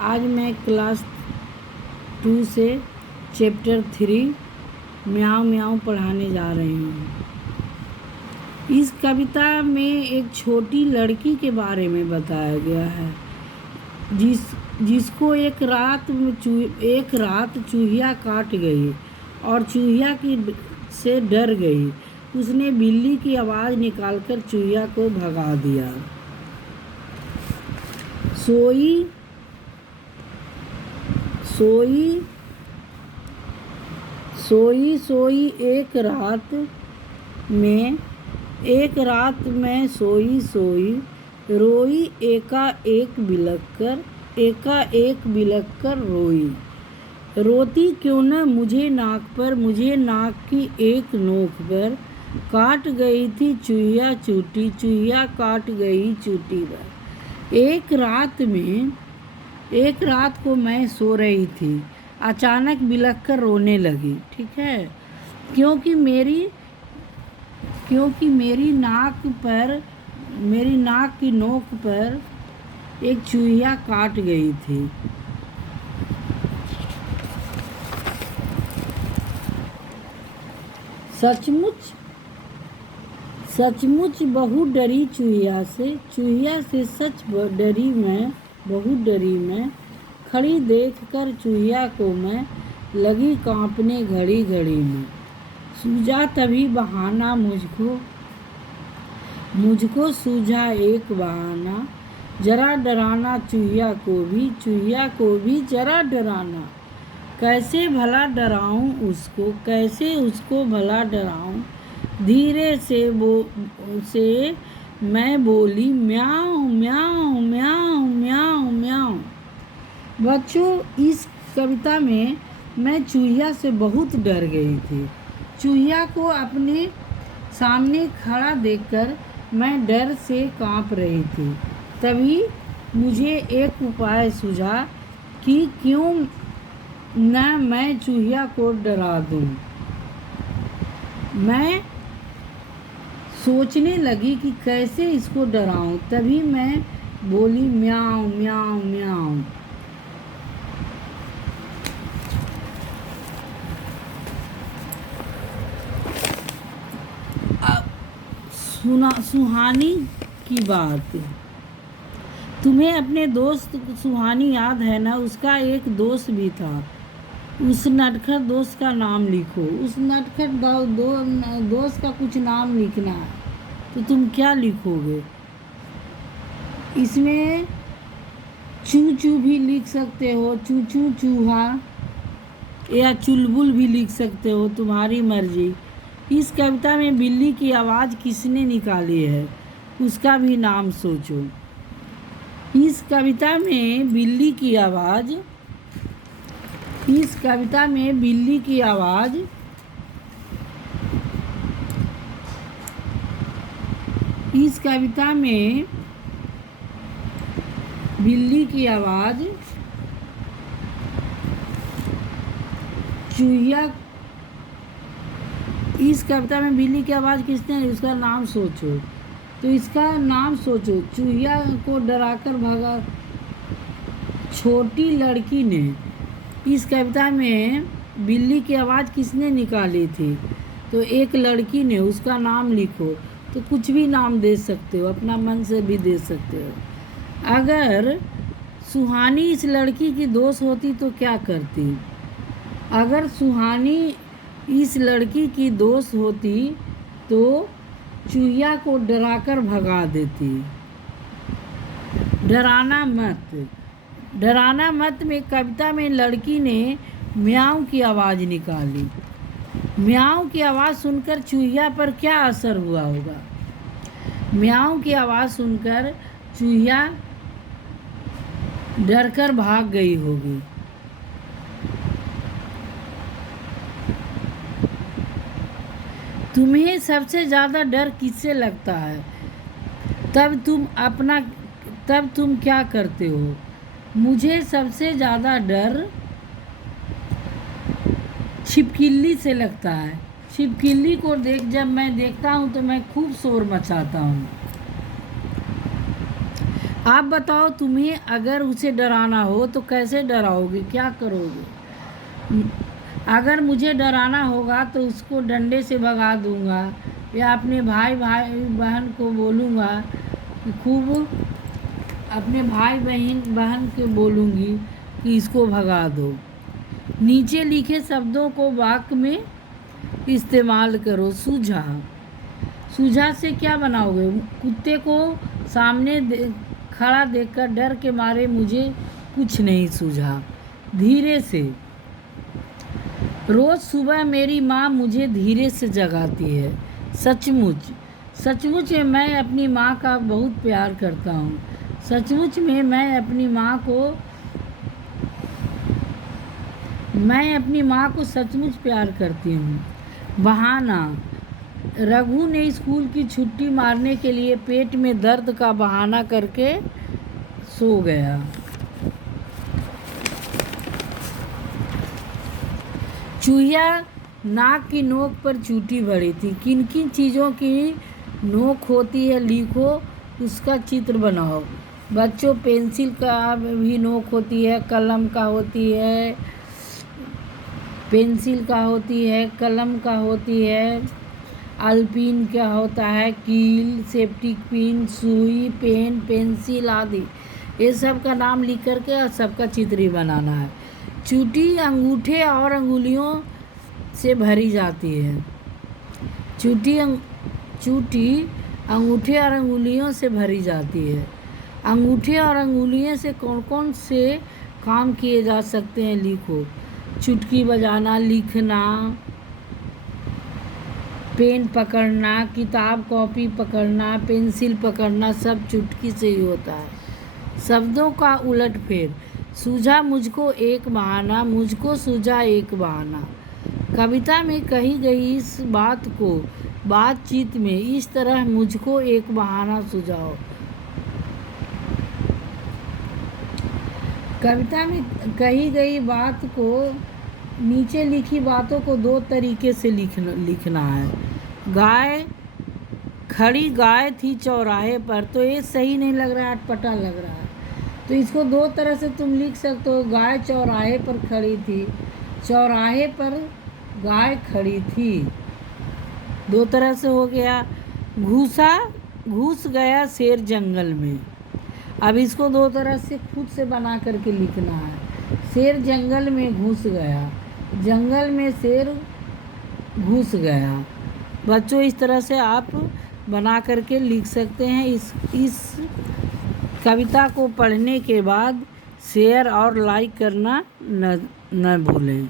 आज मैं क्लास 2 से चैप्टर 3 म्याऊं म्याऊं पढ़ाने जा रही हूँ। इस कविता में एक छोटी लड़की के बारे में बताया गया है जिसको एक रात चूहिया काट गई और चूहिया से डर गई। उसने बिल्ली की आवाज़ निकालकर चूहिया को भगा दिया। सोई सोई सोई सोई एक रात में सोई रोई एकाएक बिलख कर रोई। रोती क्यों न मुझे नाक की एक नोक पर काट गई थी चूहिया काट गई चूटी पर। एक रात को मैं सो रही थी, अचानक बिलख कर रोने लगी। ठीक है, क्योंकि मेरी नाक की नोक पर एक चूहिया काट गई थी। सचमुच बहुत डरी चूहिया से सच डरी मैं, बहुत डरी मैं। खड़ी देखकर चूहिया को मैं लगी कांपने घड़ी में। सूझा तभी बहाना मुझको सूझा एक बहाना, जरा डराना चूहिया को भी जरा डराना। कैसे उसको भला डराऊं। धीरे से मैं बोली म्याऊं म्याऊं म्याऊं म्याऊं म्याऊं। बच्चों, इस कविता में मैं चूहिया से बहुत डर गई थी। चूहिया को अपने सामने खड़ा देखकर मैं डर से कांप रही थी। तभी मुझे एक उपाय सूझा कि क्यों न मैं चूहिया को डरा दूं। मैं सोचने लगी कि कैसे इसको डराऊं। तभी मैं बोली म्याऊं म्याऊं म्याऊं। सुहानी की बात। तुम्हें अपने दोस्त सुहानी याद है ना? उसका एक दोस्त भी था। उस नटखट दोस्त का नाम लिखो। उस नटखट दोस्त का कुछ नाम लिखना है, तो तुम क्या लिखोगे? इसमें चू भी लिख सकते हो, चू चूहा, या चुलबुल भी लिख सकते हो, तुम्हारी मर्जी। इस कविता में बिल्ली की आवाज़ किसने निकाली है, उसका भी नाम सोचो। इस कविता में बिल्ली की आवाज़ चूहिया। इस कविता में बिल्ली की आवाज़ किसने, उसका नाम सोचो। तो इसका नाम सोचो। चूहिया को डराकर भागा छोटी लड़की ने। इस कविता में बिल्ली की आवाज़ किसने निकाली थी? तो एक लड़की ने। उसका नाम लिखो। तो कुछ भी नाम दे सकते हो, अपना मन से भी दे सकते हो। अगर सुहानी इस लड़की की दोस्त होती तो क्या करती? अगर सुहानी इस लड़की की दोस्त होती तो चूहिया को डराकर भगा देती। डराना मत में कविता में लड़की ने म्याऊं की आवाज़ निकाली। म्याऊं की आवाज़ सुनकर चूहिया पर क्या असर हुआ होगा? म्याऊं की आवाज़ सुनकर चूहिया डरकर भाग गई होगी। तुम्हें सबसे ज़्यादा डर किससे लगता है? तब तुम क्या करते हो? मुझे सबसे ज़्यादा डर छिपकली से लगता है। छिपकली को जब मैं देखता हूँ तो मैं खूब शोर मचाता हूँ। आप बताओ, तुम्हें अगर उसे डराना हो तो कैसे डराओगे, क्या करोगे? अगर मुझे डराना होगा तो उसको डंडे से भगा दूंगा, या अपने भाई बहन को बोलूँगा कि खूब, अपने भाई बहन को बोलूँगी कि इसको भगा दो। नीचे लिखे शब्दों को वाक्य में इस्तेमाल करो। सूझा, सूझा से क्या बनाओगे? कुत्ते को सामने खड़ा देखकर डर के मारे मुझे कुछ नहीं सूझा। धीरे से, रोज़ सुबह मेरी माँ मुझे धीरे से जगाती है। सचमुच, सचमुच में मैं अपनी माँ का बहुत प्यार करता हूँ। सचमुच में मैं अपनी माँ को सचमुच प्यार करती हूँ। बहाना, रघु ने स्कूल की छुट्टी मारने के लिए पेट में दर्द का बहाना करके सो गया। चूहिया नाक की नोक पर चूटी भरी थी। किन किन चीज़ों की नोक होती है, लिखो, उसका चित्र बनाओ। बच्चों, पेंसिल का भी नोक होती है, कलम का होती है, पेंसिल का होती है, कलम का होती है, अल्पिन का होता है, कील, सेप्टिक पिन, सुई, पेन, पेंसिल आदि। ये सब का नाम लिख करके और सबका चित्र ही बनाना है। चूटी अंगूठे और अंगुलियों से भरी जाती है। चूटी अंगूठे और अंगुलियों से भरी जाती है। अंगूठे और अंगुलियों से कौन कौन से काम किए जा सकते हैं, लिखो। चुटकी बजाना, लिखना, पेन पकड़ना, किताब कॉपी पकड़ना, पेंसिल पकड़ना, सब चुटकी से ही होता है। शब्दों का उलटफेर। सूझा मुझको एक बहाना, मुझको सूझा एक बहाना। कविता में कही गई इस बात को बातचीत में इस तरह मुझको एक बहाना सुझाओ। कविता में कही गई बात को, नीचे लिखी बातों को दो तरीके से लिखना है। खड़ी गाय थी चौराहे पर, तो ये सही नहीं लग रहा है, अटपटा लग रहा है। तो इसको दो तरह से तुम लिख सकते हो। गाय चौराहे पर खड़ी थी, चौराहे पर गाय खड़ी थी, दो तरह से हो गया। घुस गया शेर जंगल में। अब इसको दो तरह से खुद से बना करके लिखना है। शेर जंगल में घुस गया, जंगल में शेर घुस गया। बच्चों, इस तरह से आप बना करके लिख सकते हैं। इस कविता को पढ़ने के बाद शेयर और लाइक करना न भूलें।